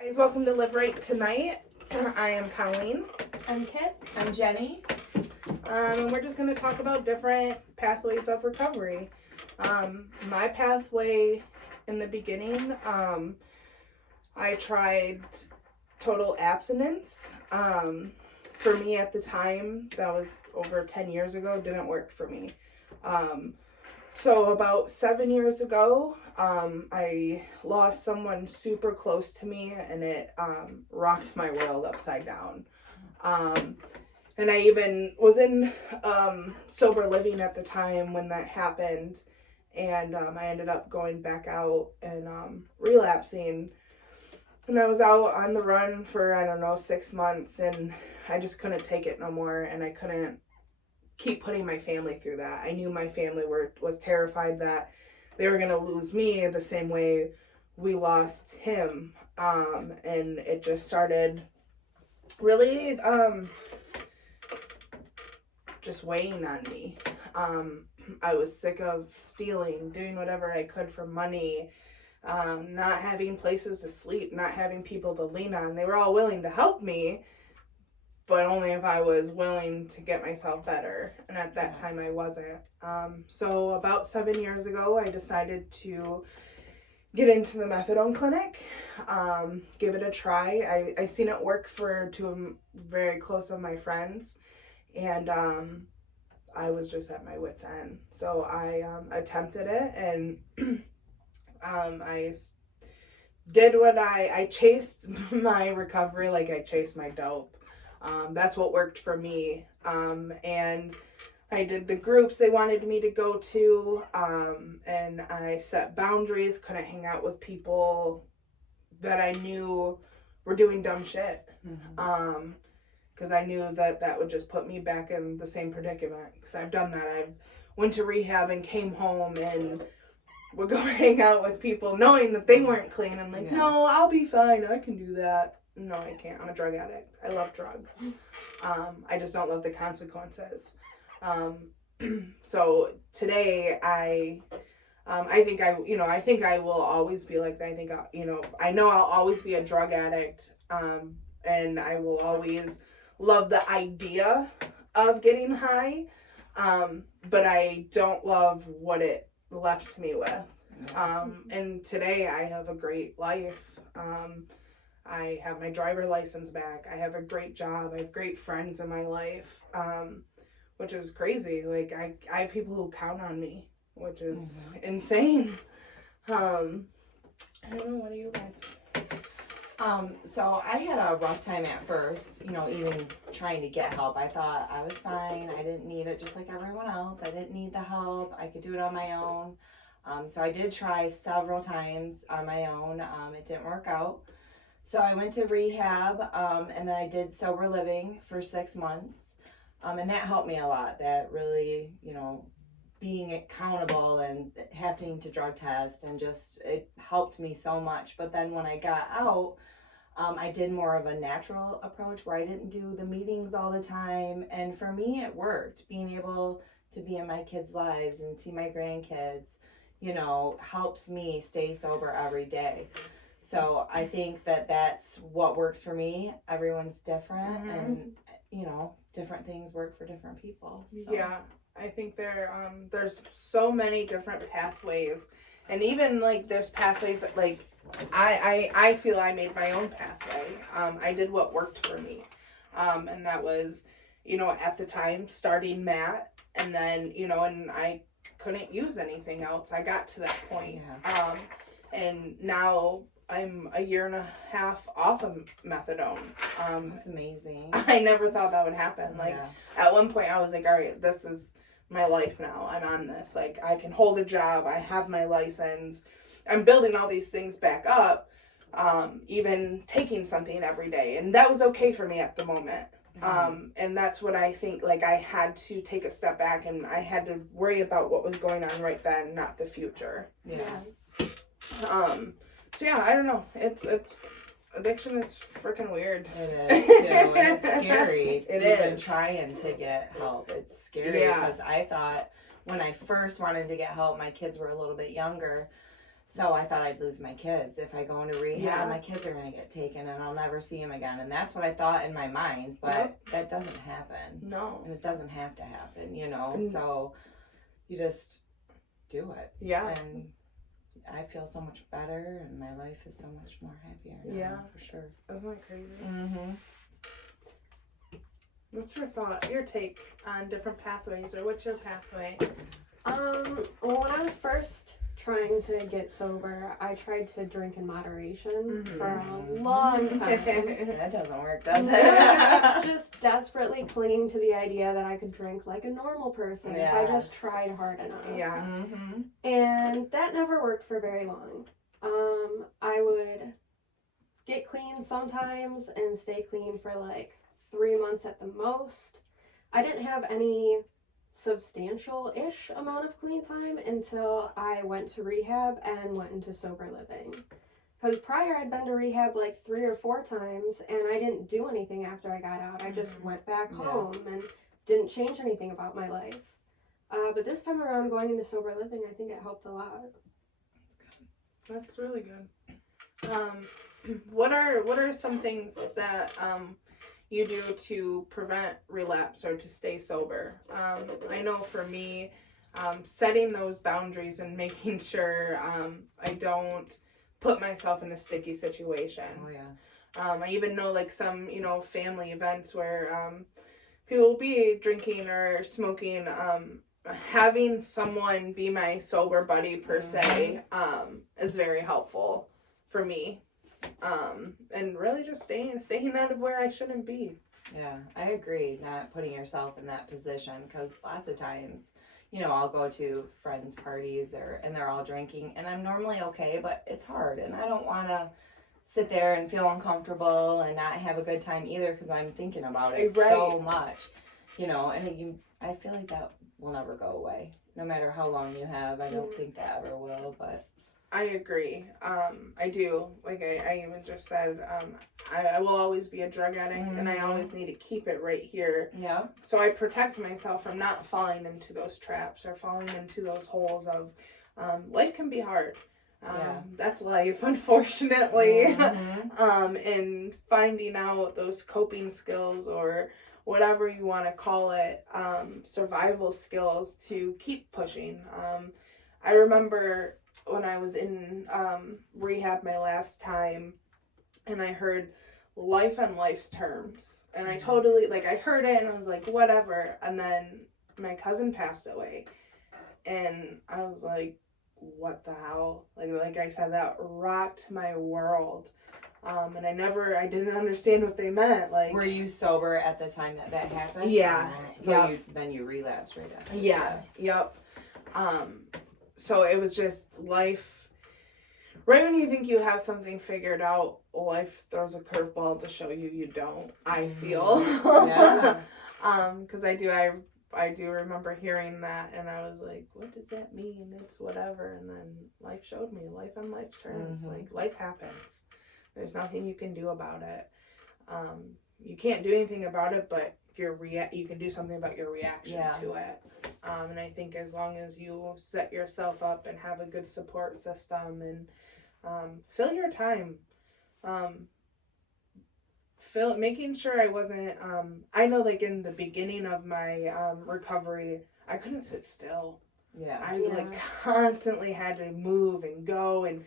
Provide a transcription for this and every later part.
Hey guys, welcome to Live Rite Tonight. I am Colleen. I'm Kit. I'm Jenny. And we're just going to talk about different pathways of recovery. My pathway in the beginning, I tried total abstinence. For me at the time, that was over 10 years ago, didn't work for me. So about 7 years ago, I lost someone super close to me, and it rocked my world upside down. And I even was in sober living at the time when that happened, and I ended up going back out and relapsing. And I was out on the run for, 6 months, and I just couldn't take it no more, and I couldn't keep putting my family through that. I knew my family was terrified that they were going to lose me the same way we lost him. And it just started really just weighing on me. I was sick of stealing, doing whatever I could for money, not having places to sleep, not having people to lean on. They were all willing to help me, but only if I was willing to get myself better. And at that time, I wasn't. So about 7 years ago, I decided to get into the methadone clinic, give it a try. I seen it work for two very close of my friends, and I was just at my wit's end. So I attempted it, and I did what I chased my recovery like I chased my dope. That's what worked for me. And I did the groups they wanted me to go to, and I set boundaries, couldn't hang out with people that I knew were doing dumb shit. Mm-hmm. Because I knew that would just put me back in the same predicament. Because I've done that. I went to rehab and came home and would go hang out with people knowing that they weren't clean. I'm like, no, I'll be fine. I can do that. No, I can't. I'm a drug addict. I love drugs. I just don't love the consequences. So today I think I will always be like that. I think, I know I'll always be a drug addict. And I will always love the idea of getting high. But I don't love what it left me with. And today I have a great life. I have my driver license back. I have a great job. I have great friends in my life, which is crazy. Like, I have people who count on me, which is insane. I don't know. What do you guys? So I had a rough time at first, even trying to get help. I thought I was fine. I didn't need it just like everyone else. I didn't need the help. I could do it on my own. So I did try several times on my own. It didn't work out. So I went to rehab, and then I did sober living for 6 months, and that helped me a lot. That really, being accountable and having to drug test, and just, it helped me so much. But then when I got out, I did more of a natural approach where I didn't do the meetings all the time, and for me it worked. Being able to be in my kids' lives and see my grandkids, helps me stay sober every day. So I think that's what works for me. Everyone's different, and different things work for different people. So. Yeah, I think there's so many different pathways, and even like there's pathways that like I feel I made my own pathway. I did what worked for me, and that was at the time starting MAT, and then and I couldn't use anything else. I got to that point, and now I'm a year and a half off of methadone. That's amazing. I never thought that would happen. Like, at one point I was like, all right, this is my life now. I'm on this. Like, I can hold a job. I have my license. I'm building all these things back up, even taking something every day. And that was okay for me at the moment. And that's what I think, like, I had to take a step back, and I had to worry about what was going on right then, not the future. So yeah, I don't know. It's addiction is freaking weird. It is too, and it's scary. Even trying to get help, it's scary because I thought when I first wanted to get help, my kids were a little bit younger, So I thought I'd lose my kids. If I go into rehab, Yeah. my kids are going to get taken and I'll never see them again. And that's what I thought in my mind, but that doesn't happen. No. And it doesn't have to happen, you know? Mm. So you just do it. Yeah. And I feel so much better and my life is so much more happier now, Yeah. for sure. Isn't that crazy? Mm-hmm. What's your take on different pathways, or what's your pathway? Well, when I was first trying to get sober, I tried to drink in moderation for a long time. That doesn't work, does it? Just desperately clinging to the idea that I could drink like a normal person if I just Yes. tried hard enough. Yeah. Mm-hmm. And that never worked for very long. I would get clean sometimes and stay clean for like 3 months at the most. I didn't have any substantial-ish amount of clean time until I went to rehab and went into sober living. Because prior I'd been to rehab like 3 or 4 times and I didn't do anything after I got out. I just went back home and didn't change anything about my life. But this time around, going into sober living, I think it helped a lot. That's really good. What are some things that you do to prevent relapse or to stay sober? I know for me, setting those boundaries and making sure I don't put myself in a sticky situation. Oh, yeah. I even know like some, family events where people will be drinking or smoking. Having someone be my sober buddy per se is very helpful for me. And really just staying out of where I shouldn't be. Yeah, I agree. Not putting yourself in that position, because lots of times, I'll go to friends' parties and they're all drinking and I'm normally okay, but it's hard and I don't want to sit there and feel uncomfortable and not have a good time either, because I'm thinking about it so much, and I feel like that will never go away, no matter how long you have. I don't think that ever will, but I agree. I do. Like I even just said, I will always be a drug addict and I always need to keep it right here. Yeah. So I protect myself from not falling into those traps or falling into those holes of, life can be hard. That's life, unfortunately. And finding out those coping skills or whatever you want to call it, survival skills to keep pushing. I remember when I was in rehab my last time and I heard life on life's terms. And I totally, I heard it and I was like, whatever. And then my cousin passed away. And I was like, what the hell? Like I said, that rocked my world. And I didn't understand what they meant. Were you sober at the time that happened? Yeah. So then you relapsed right after. Yeah. Yep. So it was just life. Right when you think you have something figured out, life throws a curveball to show you don't. I feel. Yeah. Because I do remember hearing that, and I was like, what does that mean? It's whatever. And then life showed me, life on life's terms. Life happens. There's nothing you can do about it. You can't do anything about it, but you can do something about your reaction to it. And I think as long as you set yourself up and have a good support system and fill your time, making sure I wasn't, I know in the beginning of my recovery, I couldn't sit still. Yeah. I constantly had to move and go and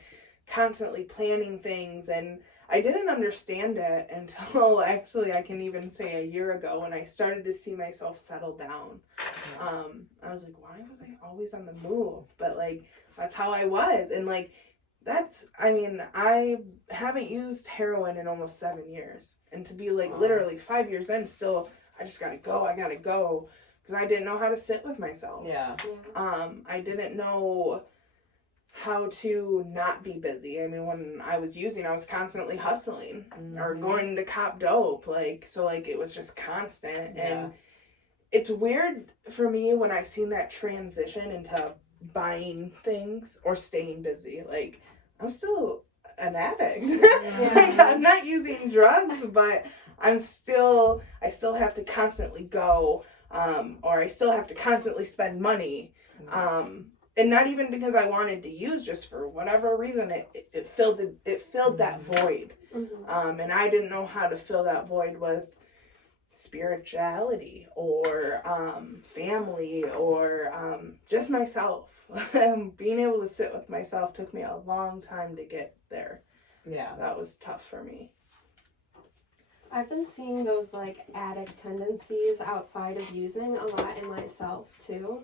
constantly planning things, and I didn't understand it until actually I can even say a year ago when I started to see myself settle down. I was like, why was I always on the move? But that's how I was. And I haven't used heroin in almost 7 years. And to be literally 5 years in still, I just gotta go. Because I didn't know how to sit with myself. Yeah. I didn't know how to not be busy. When I was using, I was constantly hustling or going to cop dope. It was just constant. Yeah. And it's weird for me when I seen that transition into buying things or staying busy. I'm still an addict. I'm not using drugs, but I still have to constantly go, or I still have to constantly spend money. and not even because I wanted to use, just for whatever reason, it filled that void. And I didn't know how to fill that void with spirituality or family or just myself. Being able to sit with myself took me a long time to get there. Yeah. That was tough for me. I've been seeing those like addict tendencies outside of using a lot in myself too.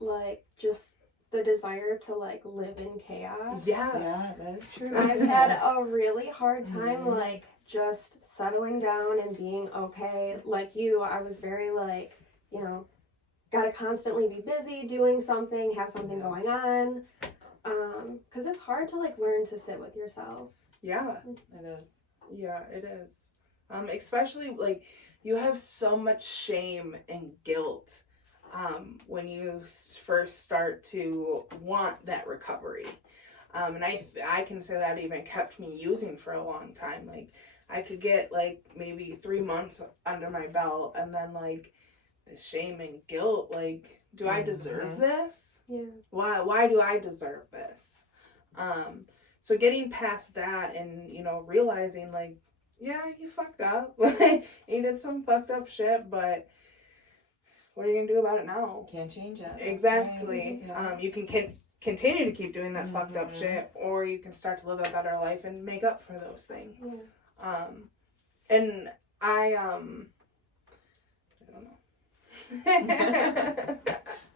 Like just the desire to like live in chaos. Yeah, that is true. I've had a really hard time like just settling down and being okay. Like you, I was very like, you know, gotta constantly be busy doing something, have something going on. 'Cause it's hard to like learn to sit with yourself. Yeah. It is. Yeah, it is. Especially like you have so much shame and guilt when you first start to want that recovery. And I can say that even kept me using for a long time. Like I could get like maybe 3 months under my belt, and then like the shame and guilt, like, do I deserve this? Yeah. Why do I deserve this? So getting past that and, you know, realizing like, yeah, you fucked up. Like, you did some fucked up shit, but what are you gonna do about it now? Can't change it. Exactly. Right. You can continue to keep doing that fucked up shit, or you can start to live a better life and make up for those things. Yeah. And I don't know.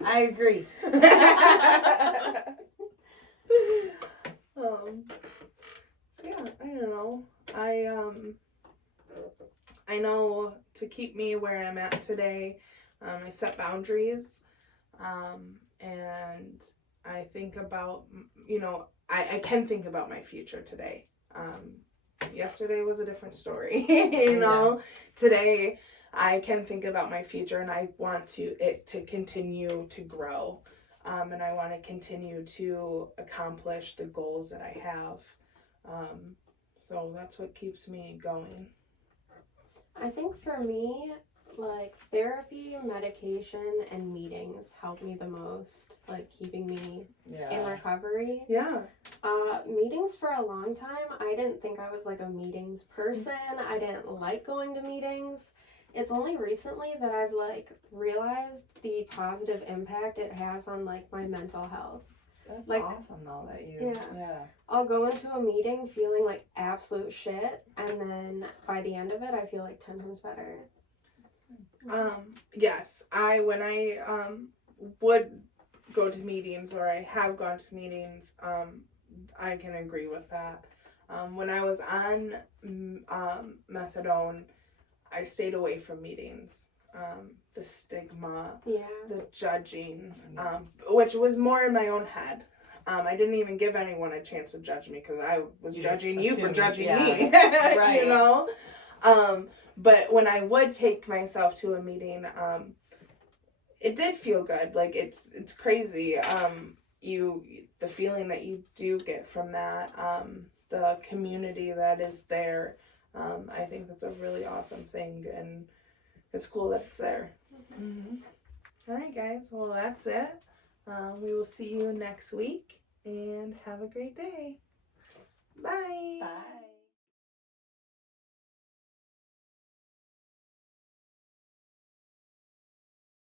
I agree. So yeah, I don't know. I know to keep me where I'm at today, I set boundaries, and I think about, you know, I can think about my future today. Yesterday was a different story, you know. Today I can think about my future, and I want it to continue to grow, and I want to continue to accomplish the goals that I have. So that's what keeps me going. I think for me, like therapy, medication, and meetings help me the most, like keeping me in recovery. Yeah. Meetings for a long time, I didn't think I was like a meetings person. I didn't like going to meetings. It's only recently that I've like realized the positive impact it has on like my mental health. That's like, awesome though that you I'll go into a meeting feeling like absolute shit, and then by the end of it I feel like 10 times better. Yes, when I would go to meetings, or I have gone to meetings, I can agree with that. When I was on methadone, I stayed away from meetings. The stigma, the judging, which was more in my own head. I didn't even give anyone a chance to judge me, because I was judging you for judging me. Right. You know? But when I would take myself to a meeting, it did feel good. Like it's crazy. The feeling that you do get from that, the community that is there. I think that's a really awesome thing, and it's cool that it's there. All right, guys. Well, that's it. We will see you next week, and have a great day. Bye. Bye.